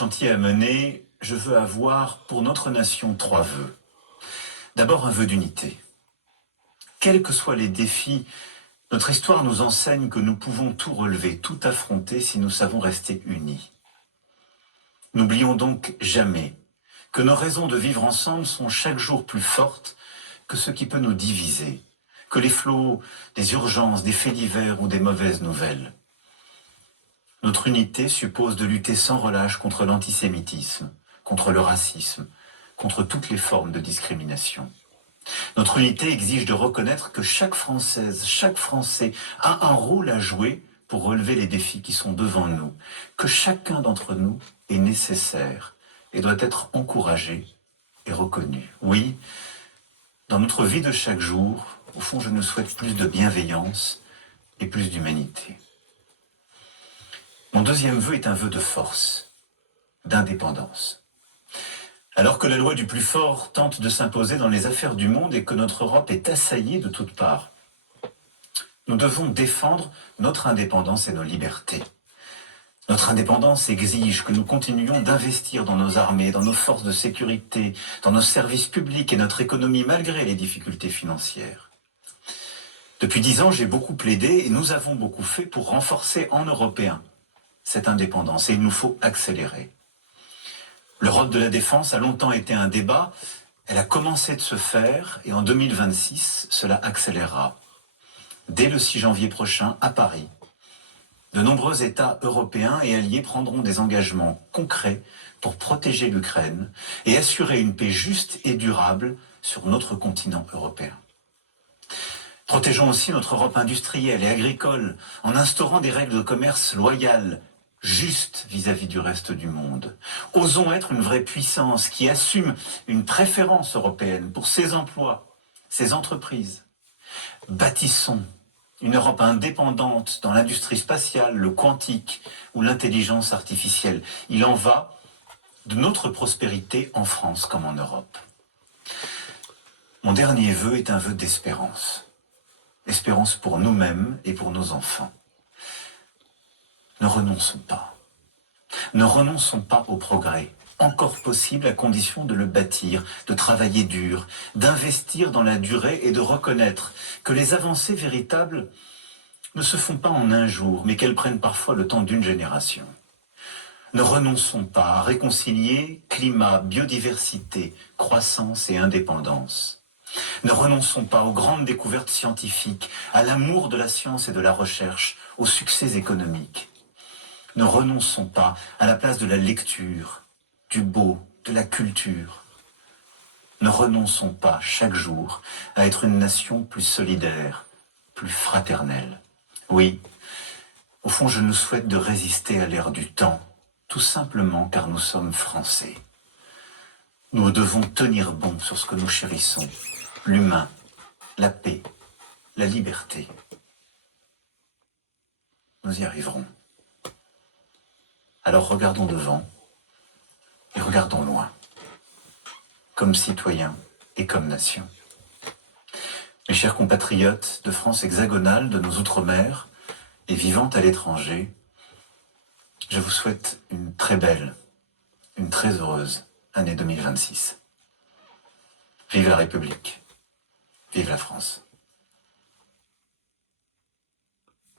Chantier à mener, je veux avoir pour notre nation 3 vœux. D'abord un vœu d'unité. Quels que soient les défis, notre histoire nous enseigne que nous pouvons tout relever, tout affronter si nous savons rester unis. N'oublions donc jamais que nos raisons de vivre ensemble sont chaque jour plus fortes que ce qui peut nous diviser, que les flots des urgences, des faits divers ou des mauvaises nouvelles. Notre unité suppose de lutter sans relâche contre l'antisémitisme, contre le racisme, contre toutes les formes de discrimination. Notre unité exige de reconnaître que chaque Française, chaque Français a un rôle à jouer pour relever les défis qui sont devant nous, que chacun d'entre nous est nécessaire et doit être encouragé et reconnu. Oui, dans notre vie de chaque jour, au fond, je nous souhaite plus de bienveillance et plus d'humanité. Mon deuxième vœu est un vœu de force, d'indépendance. Alors que la loi du plus fort tente de s'imposer dans les affaires du monde et que notre Europe est assaillie de toutes parts, nous devons défendre notre indépendance et nos libertés. Notre indépendance exige que nous continuions d'investir dans nos armées, dans nos forces de sécurité, dans nos services publics et notre économie malgré les difficultés financières. Depuis 10 ans, j'ai beaucoup plaidé et nous avons beaucoup fait pour renforcer en Européens cette indépendance et il nous faut accélérer. L'Europe de la défense a longtemps été un débat, elle a commencé de se faire et en 2026, cela accélérera. Dès le 6 janvier prochain, à Paris, de nombreux États européens et alliés prendront des engagements concrets pour protéger l'Ukraine et assurer une paix juste et durable sur notre continent européen. Protégeons aussi notre Europe industrielle et agricole en instaurant des règles de commerce loyales, justes vis-à-vis du reste du monde. Osons être une vraie puissance qui assume une préférence européenne pour ses emplois, ses entreprises. Bâtissons une Europe indépendante dans l'industrie spatiale, le quantique ou l'intelligence artificielle. Il en va de notre prospérité en France comme en Europe. Mon dernier vœu est un vœu d'espérance. Espérance pour nous-mêmes et pour nos enfants. Ne renonçons pas. Ne renonçons pas au progrès, encore possible à condition de le bâtir, de travailler dur, d'investir dans la durée et de reconnaître que les avancées véritables ne se font pas en un jour, mais qu'elles prennent parfois le temps d'une génération. Ne renonçons pas à réconcilier climat, biodiversité, croissance et indépendance. Ne renonçons pas aux grandes découvertes scientifiques, à l'amour de la science et de la recherche, aux succès économiques. Ne renonçons pas à la place de la lecture, du beau, de la culture. Ne renonçons pas chaque jour à être une nation plus solidaire, plus fraternelle. Oui, au fond, je nous souhaite de résister à l'ère du temps, tout simplement car nous sommes Français. Nous devons tenir bon sur ce que nous chérissons, l'humain, la paix, la liberté. Nous y arriverons. Alors regardons devant et regardons loin, comme citoyens et comme nation. Mes chers compatriotes de France hexagonale, de nos outre-mer et vivant à l'étranger, je vous souhaite une très belle, une très heureuse année 2026. Vive la République, vive la France.